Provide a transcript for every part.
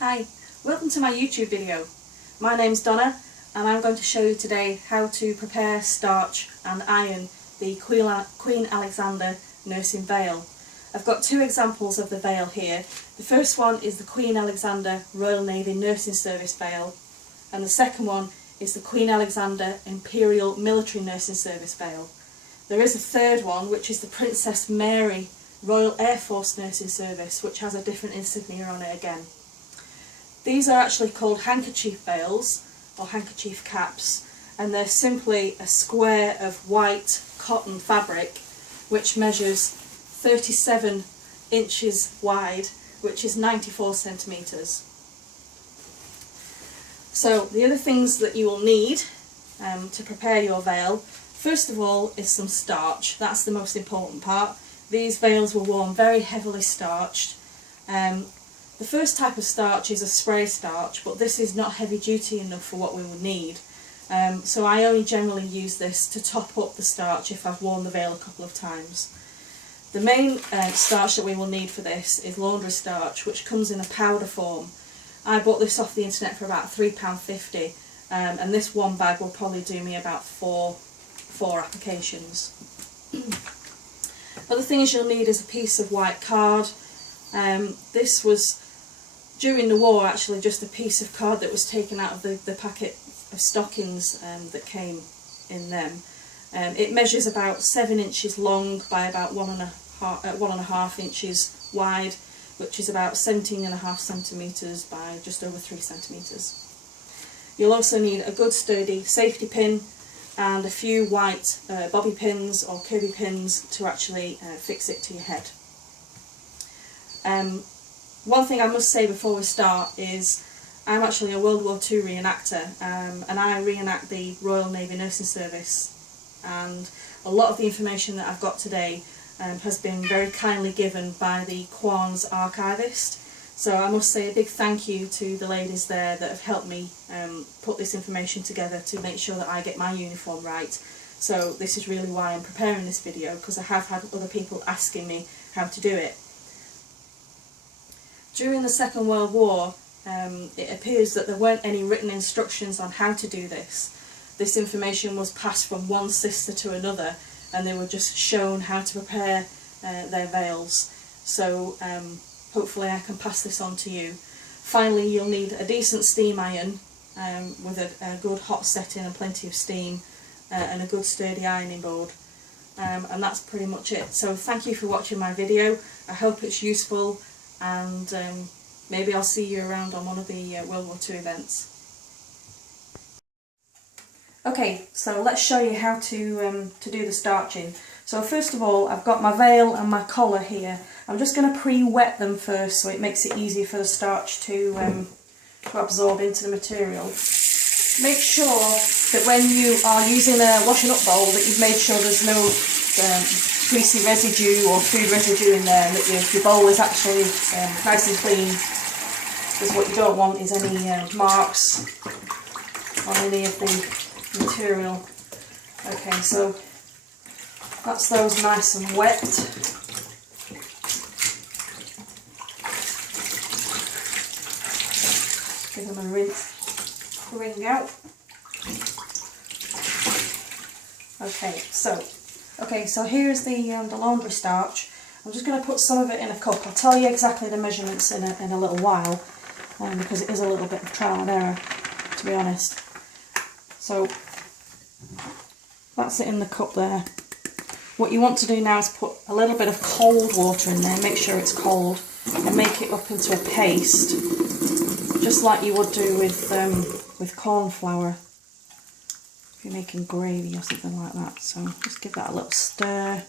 Hi, welcome to my YouTube video. My name's Donna and I'm going to show you today how to prepare, starch and iron the Queen Alexandra nursing veil. I've got two examples of the veil here. The first one is the Queen Alexandra Royal Navy Nursing Service veil, and the second one is the Queen Alexandra Imperial Military Nursing Service veil. There is a third one, which is the Princess Mary Royal Air Force Nursing Service, which has a different insignia on it again. These are actually called handkerchief veils or handkerchief caps, and they're simply a square of white cotton fabric which measures 37 inches wide, which is 94 centimetres. So the other things that you will need to prepare your veil, first of all, is some starch. That's the most important part. These veils were worn very heavily starched. The first type of starch is a spray starch, but this is not heavy duty enough for what we would need. So I only generally use this to top up the starch if I've worn the veil a couple of times. The main starch that we will need for this is laundry starch, which comes in a powder form. I bought this off the internet for about £3.50, and this one bag will probably do me about four applications. Other things you'll need is a piece of white card. This was, during the war, actually just a piece of card that was taken out of the packet of stockings that came in them. It measures about 7 inches long by about 1.5 inches wide, which is about 17.5 centimetres by just over 3 centimetres. You'll also need a good sturdy safety pin and a few white bobby pins or Kirby pins to actually fix it to your head. One thing I must say before we start is I'm actually a World War II reenactor, and I reenact the Royal Navy Nursing Service, and a lot of the information that I've got today has been very kindly given by the QARNNS archivist. So I must say a big thank you to the ladies there that have helped me put this information together to make sure that I get my uniform right. So this is really why I'm preparing this video, because I have had other people asking me how to do it. During the Second World War, it appears that there weren't any written instructions on how to do this. This information was passed from one sister to another, and they were just shown how to prepare their veils. So hopefully I can pass this on to you. Finally, you'll need a decent steam iron with a good hot setting and plenty of steam, and a good sturdy ironing board. And that's pretty much it. So thank you for watching my video. I hope it's useful, and maybe I'll see you around on one of the World War II events. Okay, so let's show you how to do the starching. So first of all, I've got my veil and my collar here. I'm just going to pre-wet them first, so it makes it easier for the starch to absorb into the material. Make sure that when you are using a washing up bowl that you've made sure there's no greasy residue or food residue in there, and that your bowl is actually nice and clean, because what you don't want is any marks on any of the material. Okay, so that's those nice and wet. Give them a wring out. Okay, so here's the laundry starch. I'm just going to put some of it in a cup. I'll tell you exactly the measurements in a little while, because it is a little bit of trial and error, to be honest. So that's it in the cup there. What you want to do now is put a little bit of cold water in there, make sure it's cold, and make it up into a paste, just like you would do with corn flour if you're making gravy or something like that. So just give that a little stir.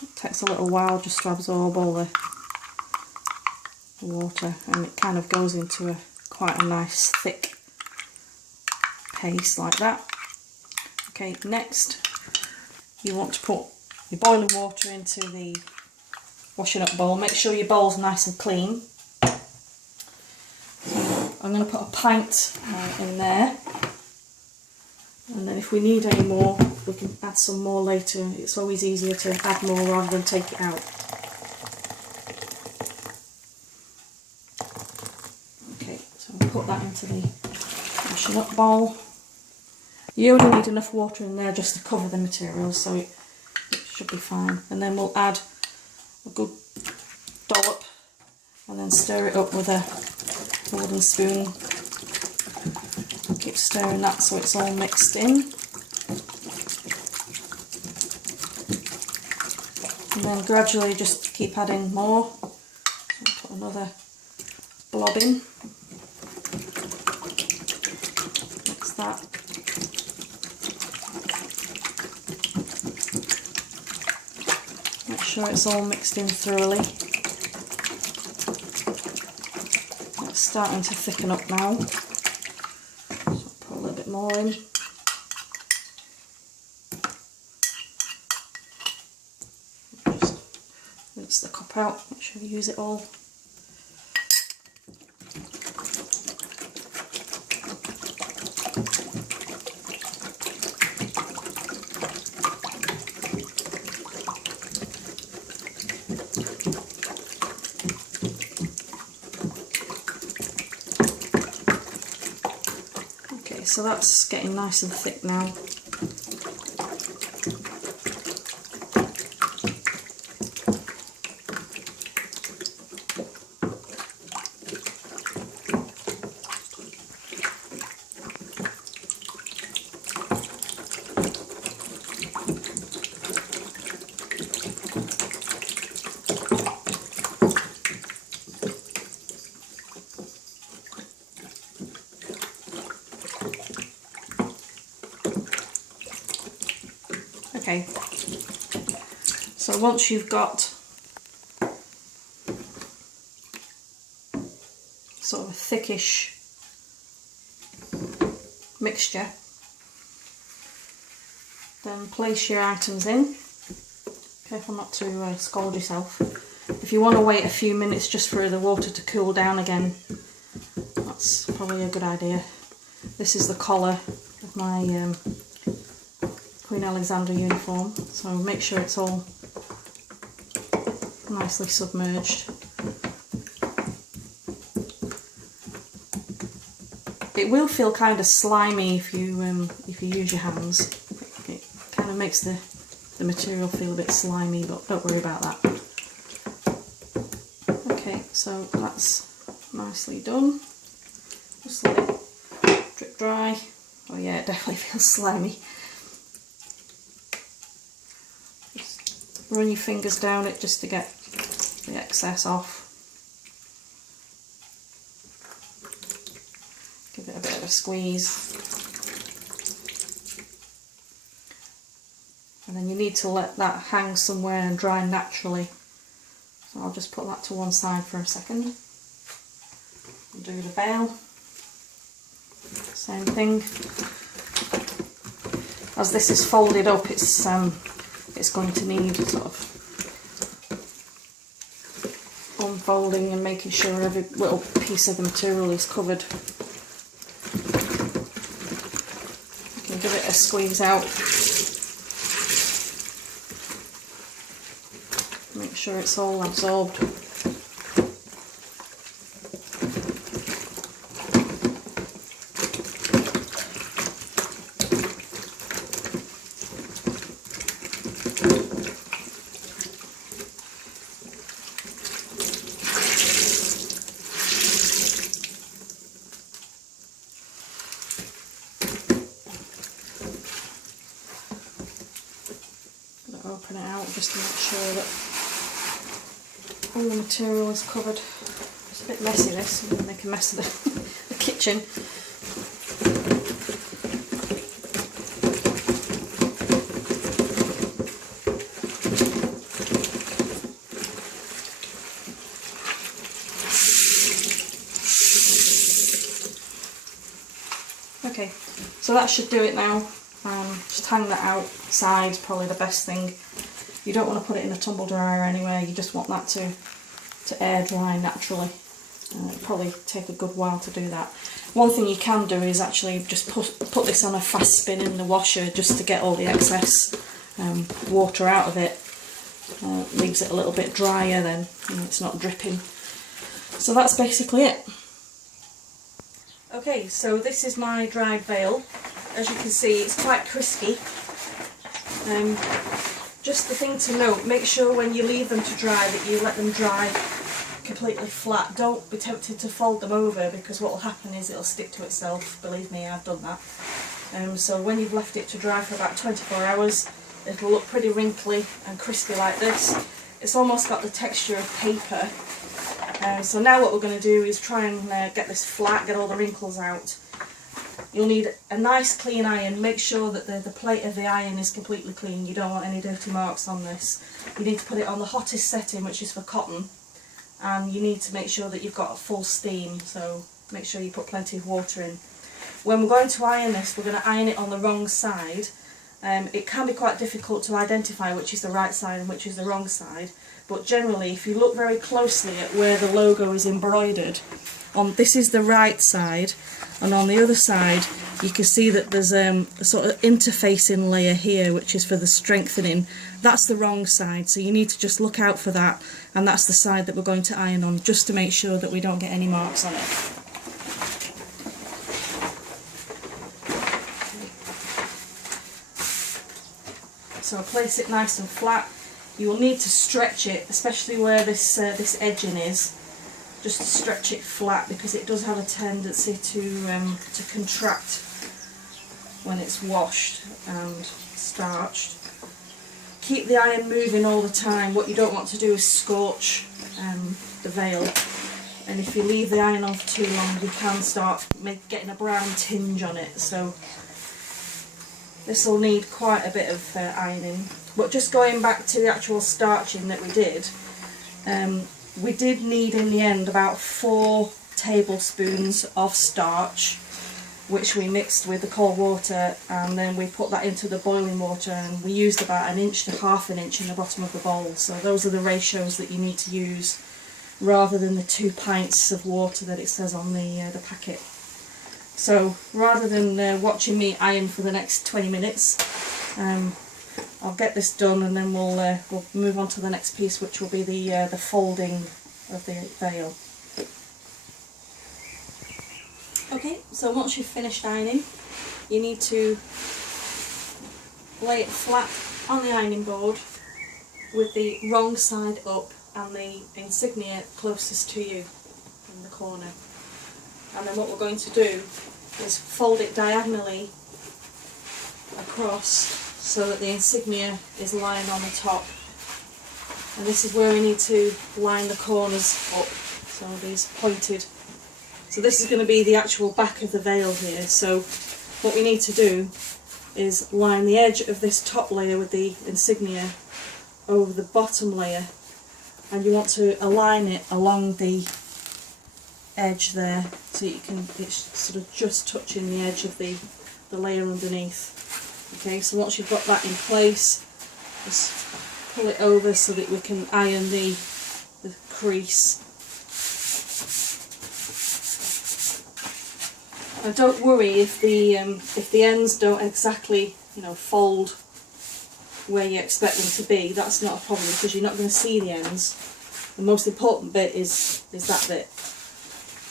It takes a little while just to absorb all the water, and it kind of goes into quite a nice thick paste like that. Okay, next you want to put your boiling water into the washing up bowl. Make sure your bowl's nice and clean. So I'm going to put a pint in there, and then if we need any more we can add some more later. It's always easier to add more rather than take it out. put that into the washing up bowl. You only need enough water in there just to cover the materials, so it should be fine. And then we'll add a good dollop and then stir it up with a wooden spoon. Keep stirring that so it's all mixed in. And then gradually just keep adding more. So I'll put another blob in. Mix that. Make sure it's all mixed in thoroughly. It's starting to thicken up now. So I'll put a little bit more in. Rinse the cup out, make sure you use it all. Okay, so that's getting nice and thick now. Okay, so once you've got sort of a thickish mixture, then place your items in. Careful not to scald yourself. If you want to wait a few minutes just for the water to cool down again, that's probably a good idea. This is the collar of my Queen Alexandra uniform, so make sure it's all nicely submerged. It will feel kind of slimy if you use your hands. It kind of makes the material feel a bit slimy, but don't worry about that. Okay, so that's nicely done. Just let it drip dry. Oh yeah, it definitely feels slimy. Just run your fingers down it just to get the excess off. Give it a bit of a squeeze. And then you need to let that hang somewhere and dry naturally. So I'll just put that to one side for a second. And do the veil. Same thing. As this is folded up, it's going to need sort of unfolding and making sure every little piece of the material is covered. You can give it a squeeze out. Make sure it's all absorbed. Open it out just to make sure that all the material is covered. It's a bit messy this, I'm going to make a mess of the kitchen. Okay, so that should do it now. Just hang that outside, probably the best thing. You don't want to put it in a tumble dryer anywhere, you just want that to air dry naturally. It'll probably take a good while to do that. One thing you can do is actually just put this on a fast spin in the washer just to get all the excess water out of it. Leaves it a little bit drier then, it's not dripping. So that's basically it. Okay, so this is my dried veil. As you can see, it's quite crispy. Just the thing to note, make sure when you leave them to dry that you let them dry completely flat. Don't be tempted to fold them over, because what will happen is it'll stick to itself. Believe me, I've done that. So when you've left it to dry for about 24 hours, it'll look pretty wrinkly and crispy like this. It's almost got the texture of paper. So now what we're going to do is try and get this flat, get all the wrinkles out. You'll need a nice clean iron. Make sure that the plate of the iron is completely clean. You don't want any dirty marks on this. You need to put it on the hottest setting, which is for cotton, and you need to make sure that you've got full steam, so make sure you put plenty of water in. When we're going to iron this, we're going to iron it on the wrong side. It can be quite difficult to identify which is the right side and which is the wrong side, but generally if you look very closely at where the logo is embroidered, this is the right side, and on the other side you can see that there's a sort of interfacing layer here which is for the strengthening. That's the wrong side, so you need to just look out for that, and that's the side that we're going to iron on, just to make sure that we don't get any marks on it. So place it nice and flat. You will need to stretch it, especially where this edging is, just to stretch it flat, because it does have a tendency to contract when it's washed and starched. Keep the iron moving all the time. What you don't want to do is scorch the veil, and if you leave the iron on for too long you can start getting a brown tinge on it. So this will need quite a bit of ironing. But just going back to the actual starching that we did need in the end about 4 tablespoons of starch, which we mixed with the cold water, and then we put that into the boiling water, and we used about 1 inch to ½ an inch in the bottom of the bowl. So those are the ratios that you need to use, rather than the 2 pints of water that it says on the packet. So rather than watching me iron for the next 20 minutes, I'll get this done, and then we'll move on to the next piece, which will be the folding of the veil. Okay, so once you've finished ironing, you need to lay it flat on the ironing board with the wrong side up and the insignia closest to you in the corner. And then what we're going to do is fold it diagonally across so that the insignia is lying on the top. And this is where we need to line the corners up, so these pointed. So this is going to be the actual back of the veil here. So what we need to do is line the edge of this top layer with the insignia over the bottom layer, and you want to align it along the edge there, so you can, it's sort of just touching the edge of the layer underneath. Okay, so once you've got that in place, just pull it over so that we can iron the crease. And don't worry if the ends don't exactly, fold where you expect them to be. That's not a problem, because you're not going to see the ends. The most important bit is that bit.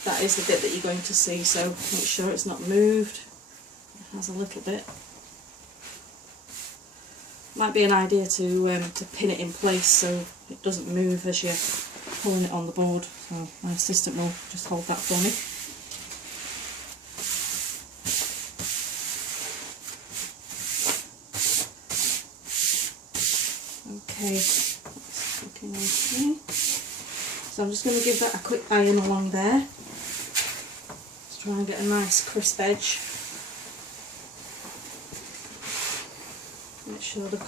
That is the bit that you're going to see, so make sure it's not moved. It has a little bit. Might be an idea to pin it in place so it doesn't move as you're pulling it on the board. So my assistant will just hold that for me. Okay, that's looking okay. So I'm just going to give that a quick iron along there. Just try and get a nice crisp edge. Make sure the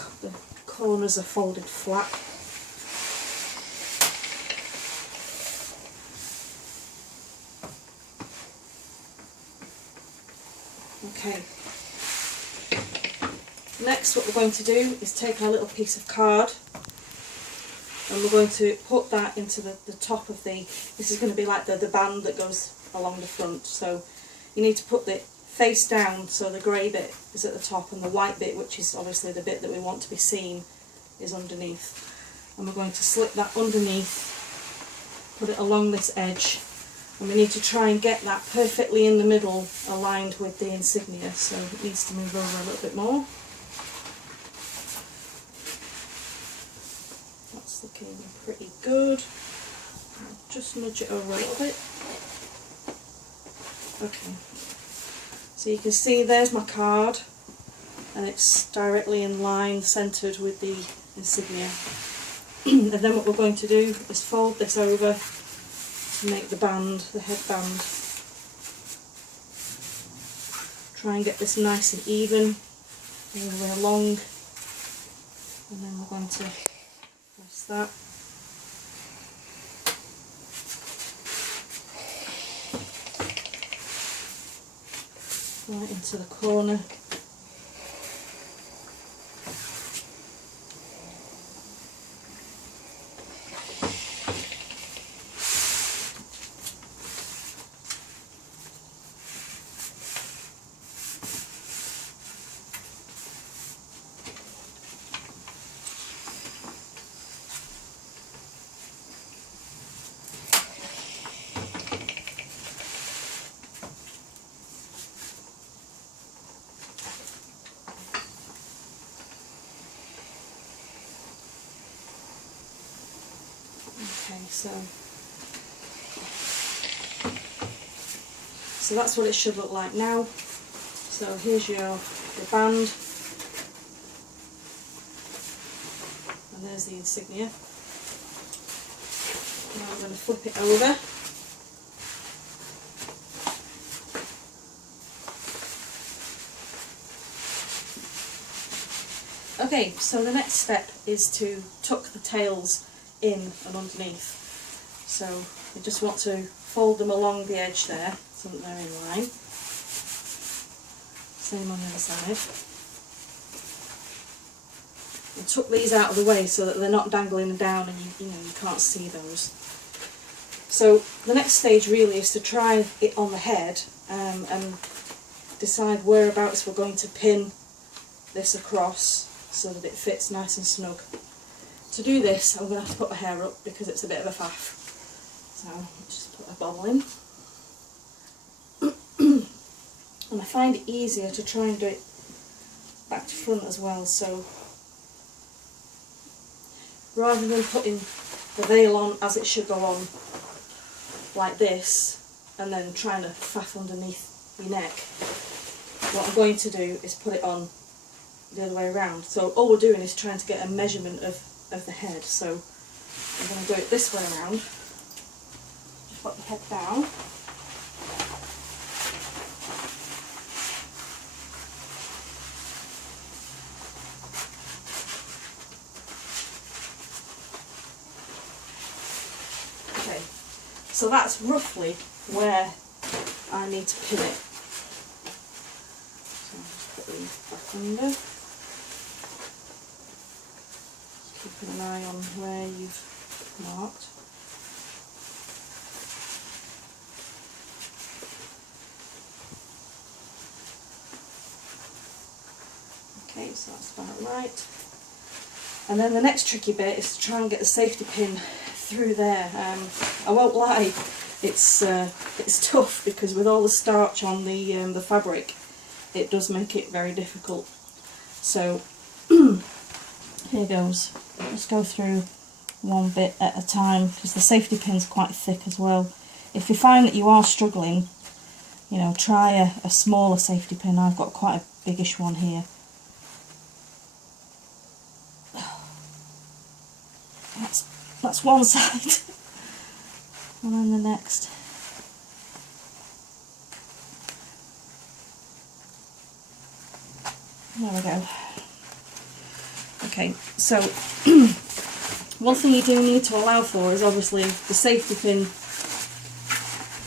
corners are folded flat. Okay. Next, what we're going to do is take a little piece of card, and we're going to put that into the top of this is going to be like the band that goes along the front. So you need to put it face down, so the grey bit is at the top and the white bit, which is obviously the bit that we want to be seen, is underneath. And we're going to slip that underneath, put it along this edge, And we need to try and get that perfectly in the middle, aligned with the insignia, so it needs to move over a little bit more. That's looking pretty good. I'll just nudge it over a little bit. Okay, so you can see there's my card, and it's directly in line, centred with the insignia. And then what we're going to do is fold this over to make the band, the headband. Try and get this nice and even all the way along, and then we're going to press that. Right into the corner. Okay, so that's what it should look like now. So here's your band, and there's the insignia. Now I'm going to flip it over. Okay, so the next step is to tuck the tails in and underneath. So you just want to fold them along the edge there so that they're in line. Same on the other side. And tuck these out of the way so that they're not dangling down and you can't see those. So the next stage really is to try it on the head and decide whereabouts we're going to pin this across so that it fits nice and snug. To do this, I'm going to have to put my hair up because it's a bit of a faff. So just put a bobble in. And I find it easier to try and do it back to front as well. So rather than putting the veil on as it should go on like this and then trying to faff underneath your neck, what I'm going to do is put it on the other way around. So all we're doing is trying to get a measurement of the head. So I'm going to do it this way around. Just put the head down. Okay, so that's roughly where I need to pin it. So I'll just put these back under. Keeping an eye on where you've marked. Okay, so that's about right. And then the next tricky bit is to try and get the safety pin through there. I won't lie, it's tough because with all the starch on the fabric, it does make it very difficult. So here goes. Let's go through one bit at a time because the safety pin's quite thick as well. If you find that you are struggling, try a smaller safety pin. I've got quite a biggish one here. That's one side. And then the next. There we go. Okay, so one thing you do need to allow for is obviously the safety pin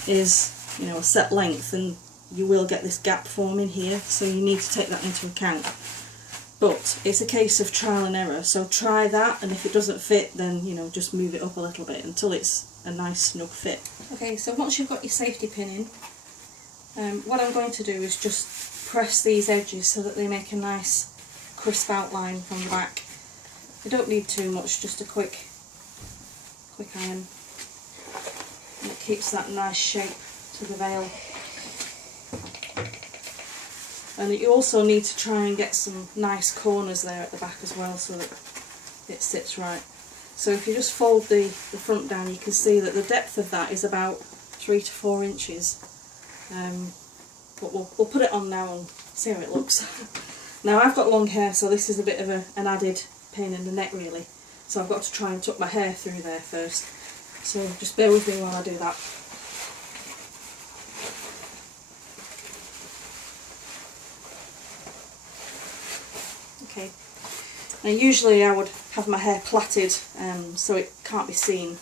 is, a set length, and you will get this gap forming here, so you need to take that into account. But it's a case of trial and error, so try that, and if it doesn't fit, then just move it up a little bit until it's a nice snug fit. Okay, so once you've got your safety pin in, what I'm going to do is just press these edges so that they make a nice crisp outline from the back. You don't need too much, just a quick iron. and it keeps that nice shape to the veil. And you also need to try and get some nice corners there at the back as well so that it sits right. So if you just fold the front down, you can see that the depth of that is about 3 to 4 inches. But we'll put it on now and see how it looks. Now I've got long hair, so this is a bit of an added pain in the neck really. So I've got to try and tuck my hair through there first. So just bear with me while I do that. Okay. Now usually I would have my hair plaited so it can't be seen.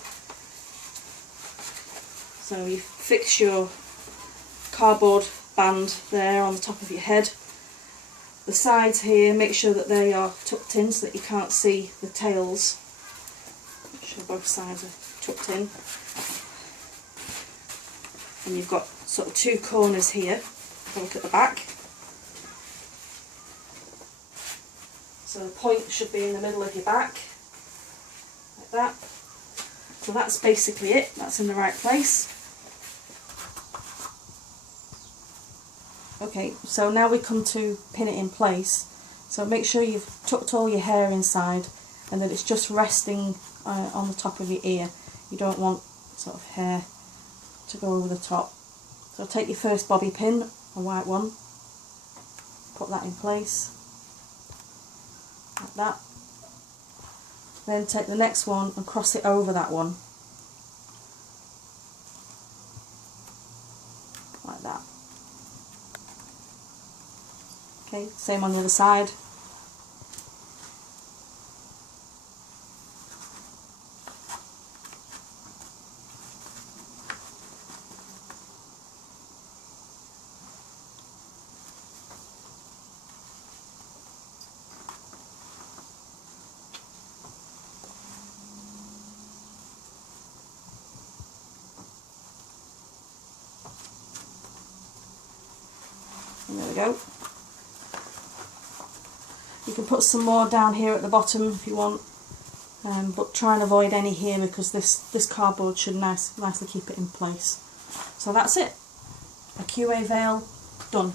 So you fix your cardboard band there on the top of your head. The sides here, make sure that they are tucked in so that you can't see the tails. Make sure both sides are tucked in. And you've got sort of 2 corners here. Have a look at the back. So the point should be in the middle of your back, like that. So that's basically it, that's in the right place. Okay, so now we come to pin it in place. So make sure you've tucked all your hair inside and that it's just resting on the top of your ear. You don't want sort of hair to go over the top. So take your first bobby pin, a white one, put that in place, like that. Then take the next one and cross it over that one, like that. Okay, same on the other side. And there we go. You can put some more down here at the bottom if you want, but try and avoid any here because this cardboard should nicely keep it in place. So that's it. A QA veil done.